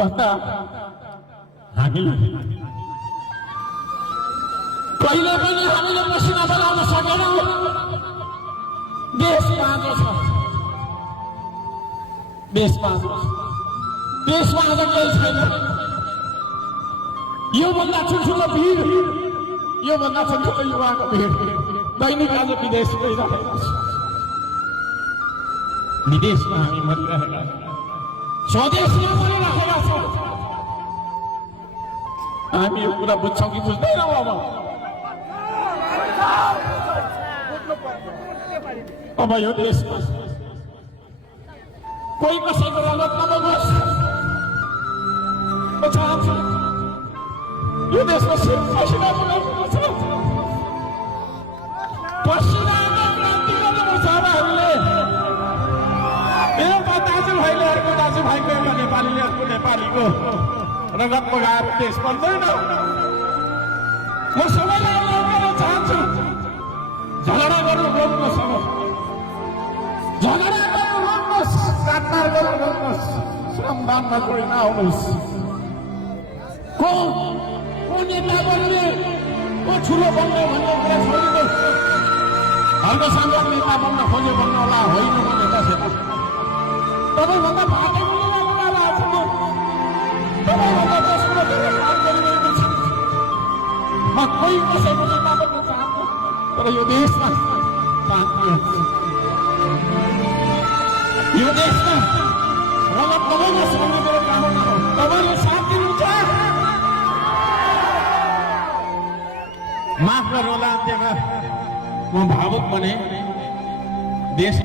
भन्दा हामीले कहिले पनि हामीले मसिना बनाउन सकेनौँ। देश बाँझो छ, देश बाँझो छ, देशमा आज केही छैन। योभन्दा ठुल्ठुलो भिड, योभन्दा ठुल्ठुलो युवाको भिड दैनिक आज विदेश गइरहेको छ। विदेशमा हामी मरिरहेका छौँ, स्वदेशमा मरिरहेका छौँ। हामी यो कुरा बुझ्छौँ कि बुझ्दैनौँ? अब यो देशमा कोही कसैको रगत नबगोस्। म चाहन्छु यो देशमा पसिना बगाउनु छ, पसिनामा क्रान्ति गर्नुपर्छ। हामीले एउटा दाजुभाइले अर्को दाजुभाइको, एउटा नेपालीले अर्को नेपालीको रगत बगाएर देश बन्दैन। म सबैलाई लगाउन चाहन्छु, झगडा गर्नु रोक्नुहोस्, झगडा गर्नु रोक्नुहोस्, काटमार गर्नु रोक्नुहोस्, श्रमदानमा कोही नआउनुहोस्। को नेता बन्ने, को ठुलो बन्ने भन्ने कुरा छोडिनुहोस्। हर्कसम्म नेता बन्न खोजे बन्न होला, होइन म नेता छैन। तपाईँभन्दा भाटेको नेता बनाएर आएको म, तपाईँभन्दा देशको धेरै काम गरिरहेको छु। म कोही कसैको नेता बन्न चाहन्छु, तर यो देशमा शान्ति हुन्छ, यो देशमा रगत नबगोस् भन्ने मेरो कामना हो। तपाईँले साथ दिनुहुन्छ? माफ गर्नुहोला, अन्त्यमा म भावुक बने। देश